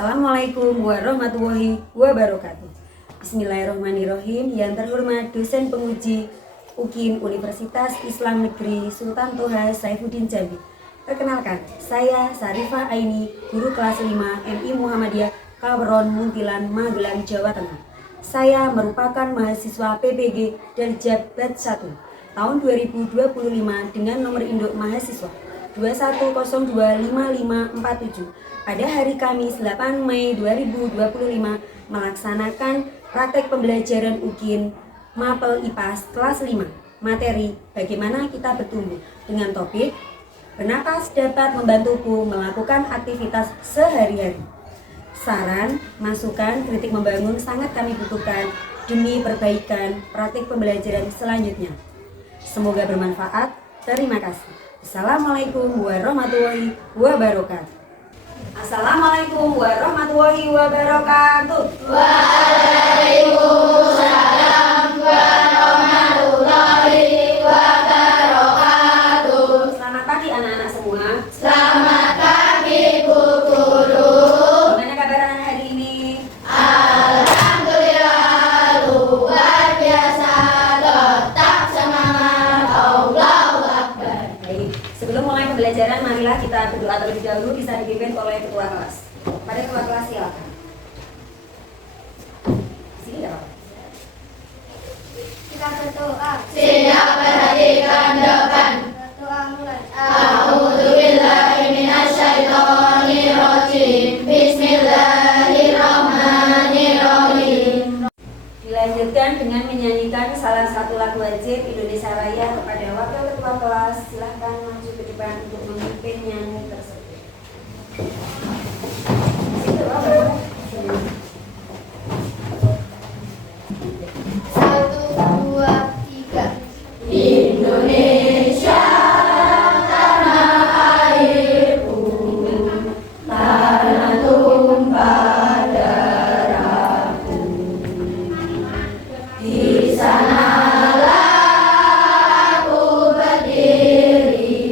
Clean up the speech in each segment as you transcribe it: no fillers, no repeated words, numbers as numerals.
Assalamualaikum warahmatullahi wabarakatuh. Bismillahirrahmanirrahim. Yang terhormat dosen penguji UKIN Universitas Islam Negeri Sultan Toha Saifuddin Jambi. Perkenalkan, saya Sarifah Aini, guru kelas 5 MI Muhammadiyah Kaweron Muntilan, Magelang, Jawa Tengah. Saya merupakan mahasiswa PPG dari Jabat 1 tahun 2025 dengan nomor induk mahasiswa 21025547. Pada hari Kamis 8 Mei 2025 melaksanakan praktek pembelajaran UKIN Mapel IPAS kelas 5. Materi bagaimana kita bertumbuh dengan topik bernapas dapat membantuku melakukan aktivitas sehari-hari. Saran, masukan, kritik membangun sangat kami butuhkan demi perbaikan praktik pembelajaran selanjutnya. Semoga bermanfaat. Terima kasih. Assalamualaikum warahmatullahi wabarakatuh. Assalamualaikum warahmatullahi wabarakatuh. Waalaikumsalam warahmatullahi wabarakatuh. Selamat pagi anak-anak semua. Selamat pagi Bu Guru. Gimana kabar anak hari ini? Alhamdulillah luar biasa, tetap semangat, Allahu Akbar. Baik, sebelum mulai pembelajaran marilah kita berdoa terlebih dahulu, bisa dipimpin oleh ketua kelas. Pada ketua kelas silakan. Sini enggak apa-apa. Kita berdoa. Siap perhatikan depan. Doa mulai. A'udzubillahi minasyaitonirrajim. Bismillahirrahmanirrahim. Dilanjutkan dengan menyanyikan salah satu lagu wajib Indonesia Raya kepada wakil ketua kelas. Silahkan maju ke depan untuk memimpin nyanyi tersebut. Situ, apa? Sini. 1, 2, 3. Indonesia tanah airku, tanah tumpah darahku. Di sanalah aku berdiri.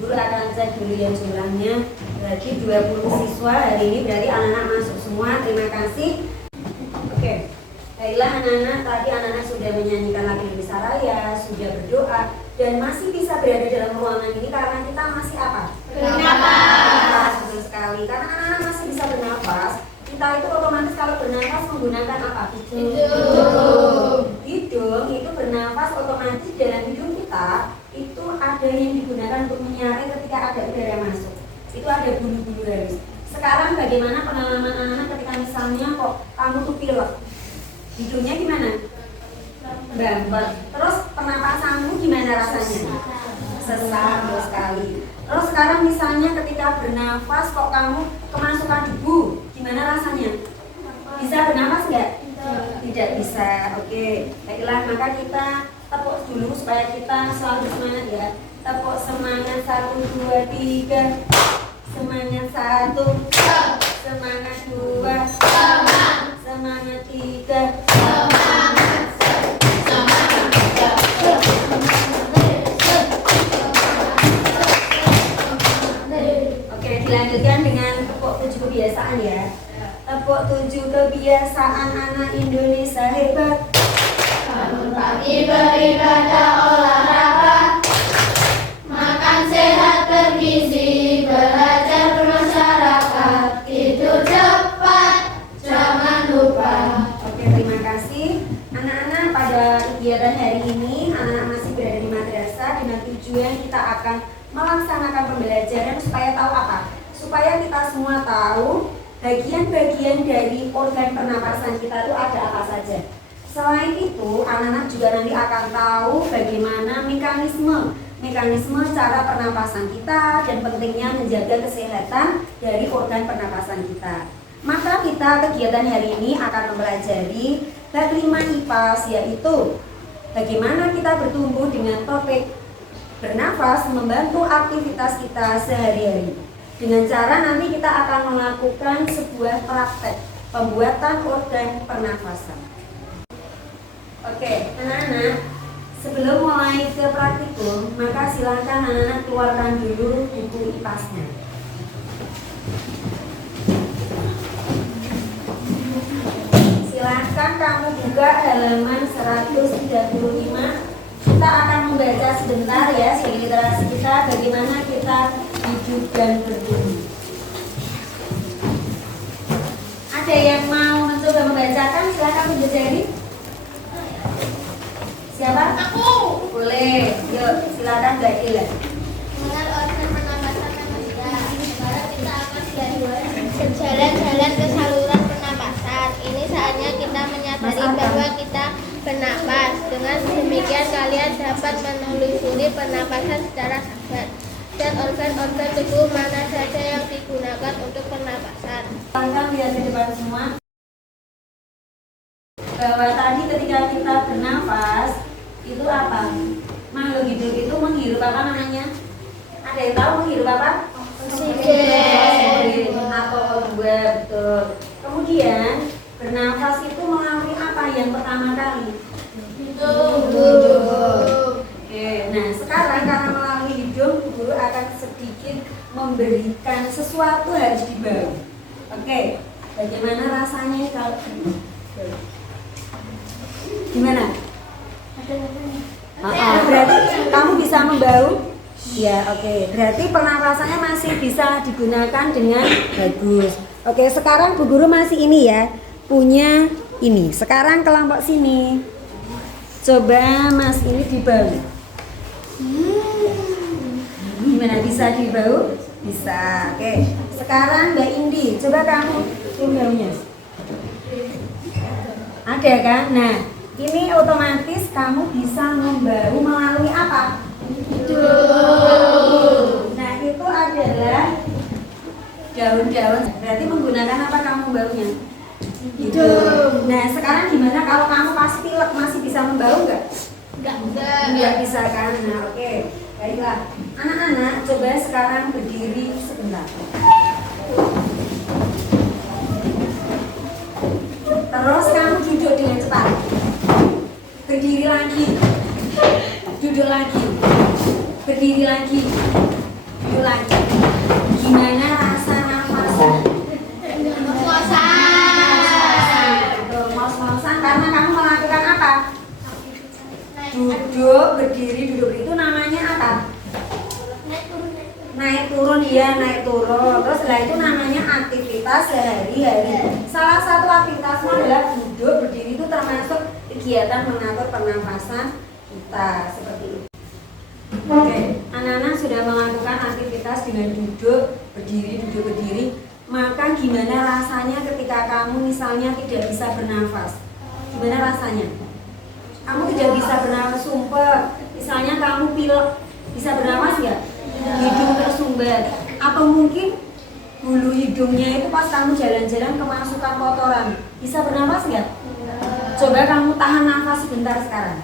Guru akan cek dulu yang jumlahnya. Berarti 20 siswa hari ini, berarti anak-anak masuk semua. Terima kasih. Oke. Baiklah anak-anak, tadi anak-anak sudah menyanyikan lagu Indonesia Raya, sudah berdoa, dan masih bisa berada dalam ruangan ini karena kita masih apa? Bernafas. Betul sekali. Karena anak-anak masih bisa bernafas, kita itu otomatis kalau bernafas menggunakan apa? Hidung itu bernafas otomatis dalam hidung kita itu ada yang digunakan untuk menyaring ketika ada udara masuk. Itu ada bulu-bulu halus. Sekarang bagaimana pengalaman anak-anak ketika misalnya kok kamu tuh pilek? Hidungnya gimana? Bambet. Terus pernapasanmu gimana rasanya? Sesak, betul sekali. Terus sekarang misalnya ketika bernafas kok kamu kemasukan debu, gimana rasanya? Bisa bernafas nggak? Tidak bisa. Oke. Baiklah, maka kita tepuk dulu supaya kita selalu semangat ya. Tepuk semangat 1, 2, 3. Semangat 1. Semangat 2. Semangat 3. Oke, dilanjutkan dengan tepuk 7 kebiasaan ya. Tepuk 7 kebiasaan anak Indonesia hebat. Bangun pagi beribadah olahraga, makan sehat bergizi, belajar bermasyarakat, tidur cepat, jangan lupa. Oke, terima kasih. Anak-anak pada kegiatan hari ini, anak-anak masih berada di madrasah dengan tujuan kita akan melaksanakan pembelajaran supaya tahu apa? Supaya kita semua tahu bagian-bagian dari organ pernapasan kita itu ada apa saja. Selain itu, anak-anak juga nanti akan tahu bagaimana mekanisme cara pernapasan kita dan pentingnya menjaga kesehatan dari organ pernapasan kita. Maka kita kegiatan hari ini akan mempelajari bab 5 IPAS, yaitu bagaimana kita bertumbuh dengan topik bernafas membantu aktivitas kita sehari-hari. Dengan cara nanti kita akan melakukan sebuah praktek pembuatan organ pernafasan. Oke, anak-anak, sebelum mulai ke praktikum, maka silakan anak-anak keluarkan dulu buku IPAS-nya. buka halaman 135. Kita akan membaca sebentar ya sebagai literasi kita bagaimana kita hidup dan berbudi. Ada yang mau mencoba membacakan? Silakan tunjuk jari. Siapa? Aku. Boleh. Yuk, silakan Mbak Dila. Mengenal organ pernapasan manusia. Sekarang kita akan berjalan-jalan ke saluran pernapasan. Ini saatnya kita menyadari bahwa kita bernapas. Dengan demikian kalian dapat menelusuri pernapasan secara sadar dan organ-organ tubuh mana saja yang digunakan untuk pernapasan. Silakan lihat ke depan semua. Bahwa tadi ketika kita bernafas itu apa? Makhluk hidup itu menghirup apa namanya? Ada yang tahu menghirup apa? Oksigen atau O2, betul. Kemudian bernafas itu melalui apa yang pertama kali? Hidung. Oke, nah sekarang karena melalui hidung, guru akan sedikit memberikan sesuatu harus dibau. Oke, bagaimana rasanya kalau gimana? Berarti kamu bisa membau? Ya, oke. Berarti pernapasannya masih bisa digunakan dengan bagus. Oke, sekarang Bu Guru masih ini ya, punya ini. Sekarang kelompok sini. Coba Mas ini dibau. Gimana, bisa dibau? Bisa. Oke. Sekarang Mbak Indi, coba kamu baunya. Ada kan? Nah, ini otomatis kamu bisa membau melalui apa? Hidung. Nah, itu adalah daun-daun. Berarti menggunakan apa kamu baunya? Hidung. Nah, sekarang gimana kalau kamu pas pilek masih bisa membau nggak? Nggak bisa kan? Nah, oke. Baiklah. Anak-anak, coba sekarang berdiri sebentar. Terus kamu duduk dengan cepat. Berdiri lagi. Duduk lagi. Berdiri lagi. Duduk lagi. Gimana rasa nafasnya? Ngos-ngosan karena kamu melakukan apa? Duduk, berdiri, duduk. Itu namanya apa? Naik turun, ya naik turun. Terus setelah itu namanya aktivitas sehari-hari. Salah satu aktivitasnya adalah duduk, berdiri, itu termasuk kegiatan mengatur pernafasan kita seperti itu. Oke, anak-anak sudah melakukan aktivitas dengan duduk, berdiri, maka gimana rasanya ketika kamu misalnya tidak bisa bernafas? Gimana rasanya? Kamu tidak bisa bernafas, sumpah. Misalnya kamu pilek, bisa bernafas nggak? Hidung tersumbat. Atau mungkin bulu hidungnya itu pas kamu jalan-jalan kemasukan kotoran. Bisa bernafas nggak? Coba kamu tahan nafas sebentar sekarang.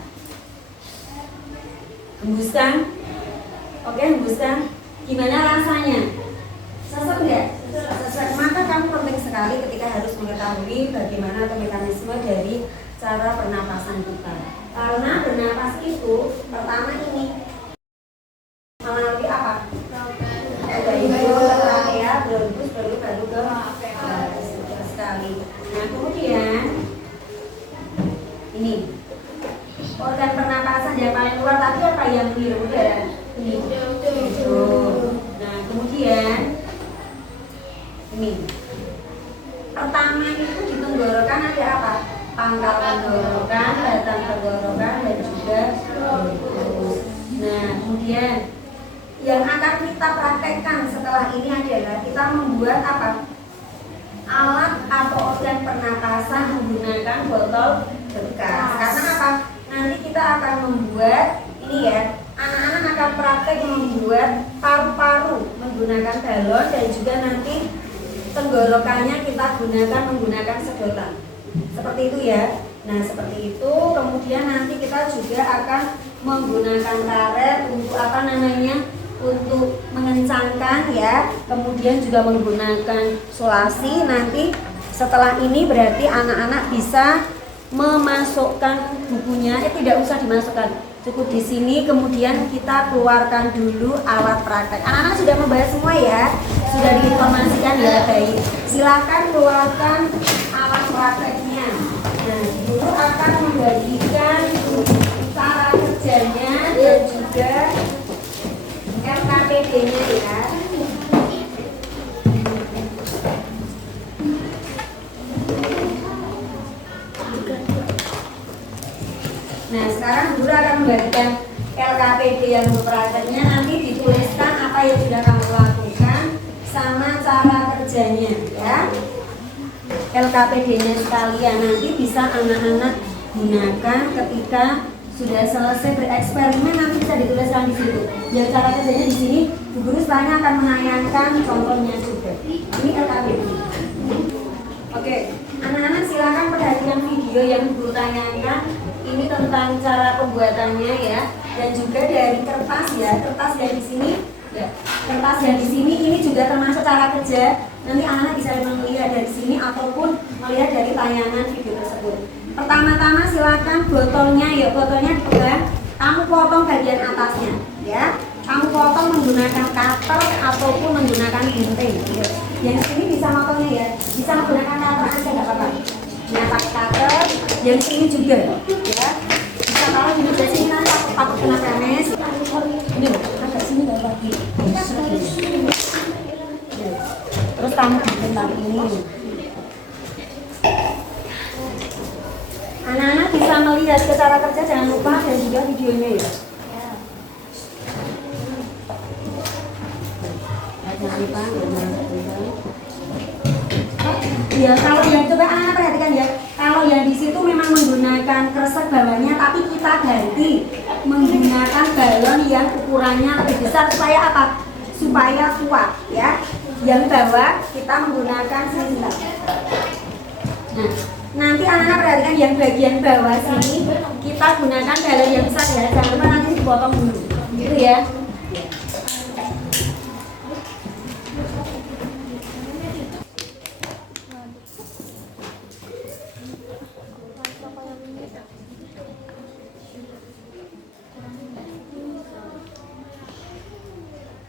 Hembuskan. Oke, hembuskan. Gimana rasanya? Sesek nggak? Sesek. Maka kamu penting sekali ketika harus mengetahui bagaimana atau mekanisme dari cara pernapasan kita. Karena bernapas itu pertama ini melalui apa? Hidung, trachea, bronkus, baru ke sekali. Nah, kemudian ini organ pernapasan yang paling luar tadi apa yang menghirup udara? Ini. Nah, kemudian ini. Pertama itu di tenggorokan ada apa? Pangkal tenggorokan, batang tenggorokan, dan juga bronkus. Nah, kemudian yang akan kita praktekkan setelah ini adalah kita membuat apa? Alat atau organ pernapasan menggunakan botol bekas. Karena apa? Nanti kita akan membuat ini ya. Anak-anak akan praktek membuat paru-paru menggunakan galon dan juga nanti tenggorokannya kita gunakan menggunakan sedotan. Seperti itu ya. Nah, seperti itu. Kemudian nanti kita juga akan menggunakan karet untuk apa namanya? Untuk mengencangkan ya. Kemudian juga menggunakan sulasi. Nanti setelah ini berarti anak-anak bisa memasukkan bukunya. Tidak usah dimasukkan. Cukup di sini. Kemudian kita keluarkan dulu alat praktek. Anak-anak sudah membahas semua ya. Sudah diinformasikan ya, baik. Silakan keluarkan alat prakteknya. Nah, guru akan LKPD-nya ya. Nah, sekarang guru akan membagikan LKPD yang untuk prakteknya. Nanti dituliskan apa yang sudah kamu lakukan sama cara kerjanya ya. LKPD-nya sekalian nanti bisa anak-anak gunakan ketika sudah selesai bereksperimen, nanti bisa dituliskan di situ. Ya, cara kerjanya di sini Bu Guru setelahnya akan menayangkan contohnya juga. Ini LKPD. Oke, anak-anak silakan perhatikan video yang Bu Guru tayangkan. Ini tentang cara pembuatannya ya, dan juga dari kertas ya, kertas yang di sini. Ya, kertas yang di sini ini juga termasuk cara kerja. Nanti anak-anak bisa melihat dari sini ataupun melihat dari tayangan video tersebut. Pertama-tama silakan botolnya ya, botolnya dipegang. Kamu potong bagian atasnya, ya. Kamu potong menggunakan cutter ataupun menggunakan gunting. Ya. Yang sini bisa motongnya ya, bisa menggunakan cutter aja nggak apa-apa. Nah, pakai cutter. Yang sini juga, ya. Bisa kalau ini dari sini nanti takut kena premes. Ini agak sini nggak lagi. Terus kamu tentang ini. Anak-anak bisa melihat ke cara kerja, jangan lupa dan juga videonya ya. Jangan lupa. Ya, kalau yang coba anak perhatikan ya. Kalau yang di situ memang menggunakan kresek bawahnya, tapi kita ganti menggunakan balon yang ukurannya lebih besar supaya apa? Supaya kuat ya. Yang bawah kita menggunakan silinder. Nah, nanti anak-anak perhatikan yang bagian bawah sini kita gunakan balon yang besar ya. Jangan lupa nanti dipotong dulu, gitu ya.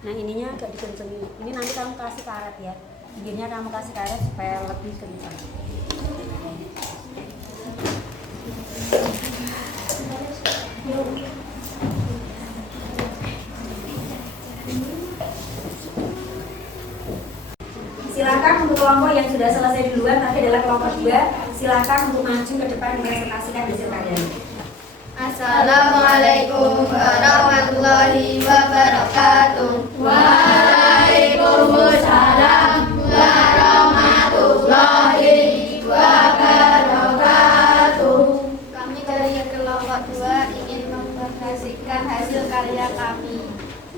Nah, ininya agak dikencengin. Ini nanti kamu kasih karet ya. Bibirnya kamu kasih karet supaya lebih kencang. Silakan untuk kelompok yang sudah selesai duluan, tadi adalah kelompok 2. Silakan untuk maju ke depan mempresentasikan hasil karyanya. Assalamualaikum warahmatullahi wabarakatuh. Waalaikumsalam warahmatullahi wabarakatuh. Kami dari kelompok 2 ingin mempresentasikan hasil karya kami.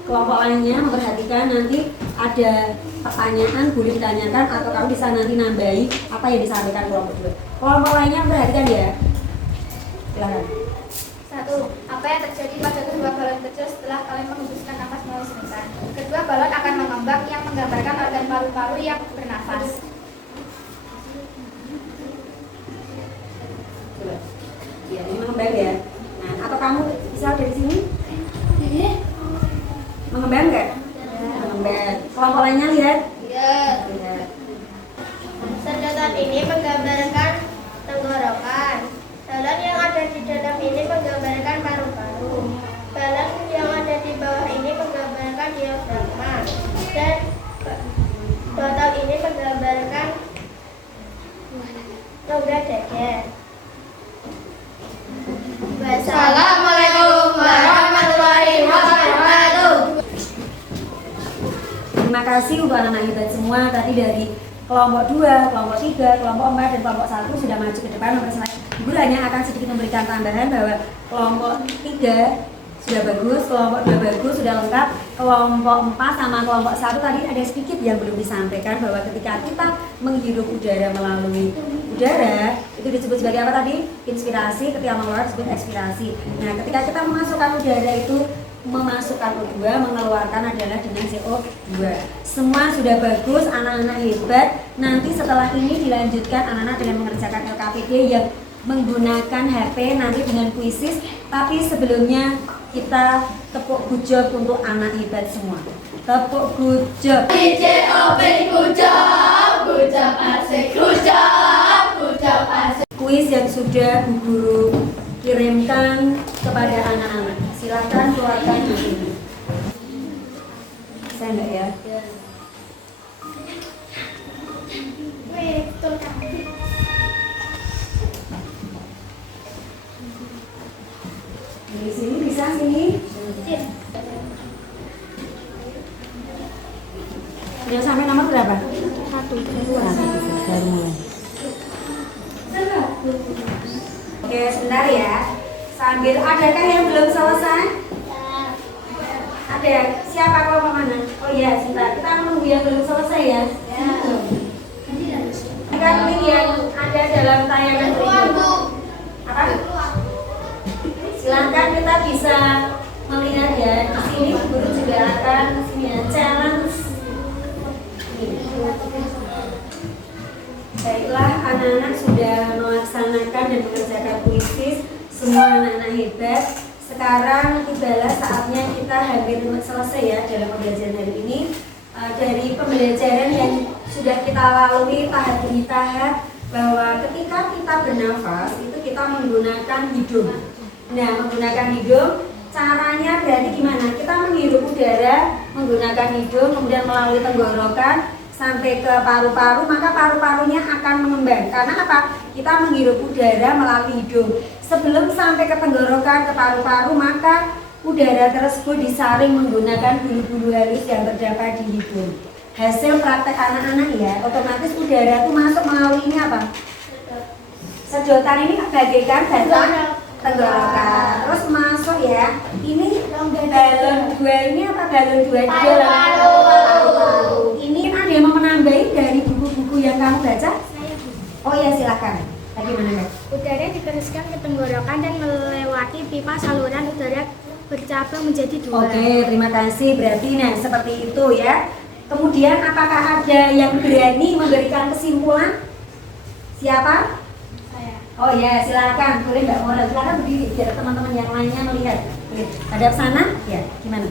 Kelompok lainnya memperhatikan, nanti ada pertanyaan boleh ditanyakan atau kamu bisa nanti nambahi apa yang disampaikan kelompok 2. Kelompok lainnya memperhatikan ya. Silakan. 1. Apa yang terjadi pada kedua balon kecil setelah kalian menghembuskan nafas melalui sedotan? Kedua balon akan mengembang yang menggambarkan organ paru-paru yang bernafas. Coba. Ya, ini mengembang ya. Nah, atau kamu bisa dari sini? Mengembang nggak? Mengembang. Kelompok lainnya lihat? Ya. Lihat. Sedotan ini menggambarkan tenggorokan. Balon yang ada di dalam ini menggambarkan paru-paru. Balon yang ada di bawah ini menggambarkan diafragma. Dan botol ini menggambarkan rongga dada. Assalamualaikum warahmatullahi wabarakatuh. Terima kasih untuk anak-anak hebat semua tadi dari kelompok 2, kelompok 3, kelompok 4, dan kelompok 1 sudah maju ke depan mempresentasikan. Ibu hanya akan sedikit memberikan tambahan bahwa kelompok 3 sudah bagus, kelompok 2 bagus, sudah lengkap. Kelompok 4 sama kelompok 1 tadi ada sedikit yang belum disampaikan bahwa ketika kita menghirup udara melalui udara itu disebut sebagai apa tadi? Inspirasi. Ketika mengeluarkan disebut ekspirasi. Nah, ketika kita memasukkan udara itu memasukkan O2, mengeluarkan adalah dengan CO2. Semua sudah bagus, anak-anak hebat. Nanti setelah ini dilanjutkan anak-anak dengan mengerjakan LKPD yang menggunakan HP nanti dengan kuisis. Tapi sebelumnya kita tepuk good untuk anak hebat semua. Tepuk good job. Kuis yang sudah Bu Guru kirimkan kepada anak-anak. Silakan keluarkan ini. Bisa enggak ya? Betul kan? Di sini bisa sini. Yang sampai nomor berapa? 1, 2. Baru mulai. Oke, sebentar ya. Sambil adakah yang belum selesai? Ada. Siapa kau kemana? Oh iya, sebentar. Kita menunggu yang belum selesai ya. Kan link yang ada dalam tayangan berikut. Apa? Silakan kita bisa melihat ya. Di sini guru juga akan challenge. Baiklah, anak-anak sudah melaksanakan dan mengerjakan puisi. Semua anak-anak hebat. Sekarang tibalah saatnya kita hampir selesai ya dalam pembelajaran hari ini. Dari pembelajaran yang sudah kita lalui tahap demi tahap, bahwa ketika kita bernafas itu kita menggunakan hidung. Nah, menggunakan hidung caranya berarti gimana? Kita menghirup udara menggunakan hidung, kemudian melalui tenggorokan sampai ke paru-paru, maka paru-parunya akan mengembang. Karena apa? Kita menghirup udara melalui hidung. Sebelum sampai ke tenggorokan, ke paru-paru, maka udara tersebut disaring menggunakan bulu-bulu halus yang terdapat di hidung. Hasil praktek anak-anak ya, otomatis udara itu masuk melalui ini apa? Sedotan ini bagaikan batang tenggorokan. Terus masuk ya. Ini balon 2 ini apa? Balon 2 di dalam paru-paru. Ini ada yang mau menambahi dari buku-buku yang kamu baca? Oh ya, silakan. Bagaimana, Mbak? Udara diteruskan ke tenggorokan dan melewati pipa saluran udara bercabang menjadi 2. Oke, terima kasih. Berarti nah seperti itu ya. Kemudian apakah ada yang berani memberikan kesimpulan? Siapa? Saya. Oh ya, silakan. Boleh Mbak Mora, silakan berdiri biar teman-teman yang lainnya melihat. Boleh. Hadap sana? Ya, gimana?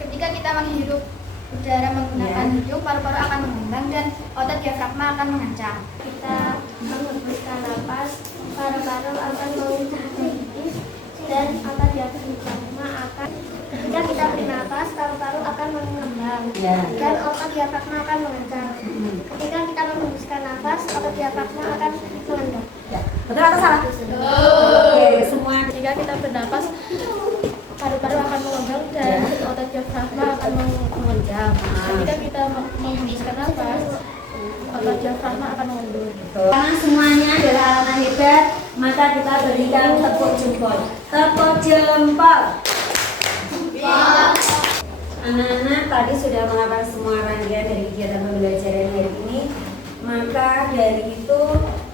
Ketika kita menghirup udara menggunakan hidung, paru-paru akan mengembang dan otot diafragma akan mengancam. Kita menghembuskan napas, paru-paru akan mengucapkan dan otot diafragma akan. Ketika kita bernapas, paru-paru akan mengembang dan otot diafragma akan mengencang. Ketika kita menghembuskan nafas, otot diafragma akan mengendap. Ya. Betul atau salah? Oke, semua. Ketika kita bernapas, paru-paru akan mengembang dan otot diafragma akan mengencang. Ketika kita menghembuskan nafas, otot diafragma akan mengendur. Karena semuanya adalah anak hebat, maka kita berikan tepuk jempol. Tepuk jempol. Anak-anak tadi sudah menghafal semua rangkaian dari kegiatan pembelajaran hari ini. Maka dari itu,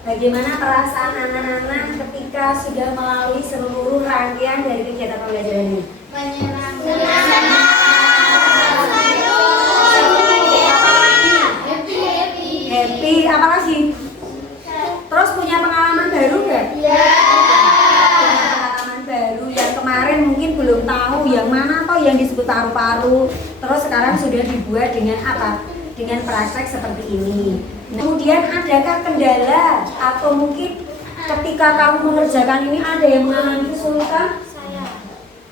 bagaimana perasaan anak-anak ketika sudah melalui seluruh rangkaian dari kegiatan pembelajaran ini? Happy, apa lagi? Terus punya pengalaman baru nggak? Pengalaman baru yang kemarin mungkin belum tahu yang mana toh yang disebut paru-paru. Terus sekarang sudah dibuat dengan apa? Dengan praktek seperti ini. Kemudian adakah kendala atau mungkin ketika kamu mengerjakan ini ada yang mengalami kesulitan? Saya.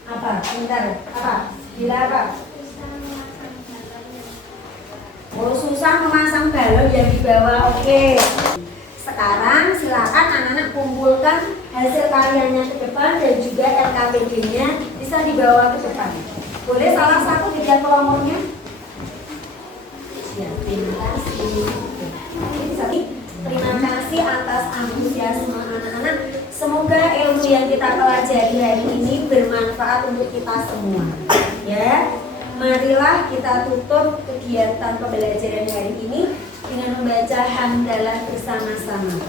Apa? Bentar. Apa? Bila apa? Oh, susah memasang balon yang dibawa. Oke. Sekarang silakan anak-anak kumpulkan hasil karyanya ke depan dan juga LKPD-nya bisa dibawa ke depan. Boleh salah satu dilihat kelompoknya? Ya, terima kasih. Terima kasih atas antusiasme anak-anak. Semoga ilmu yang kita pelajari hari ini bermanfaat untuk kita semua. Ya. Marilah kita tutup kegiatan pembelajaran hari ini dengan membaca hamdalah bersama-sama.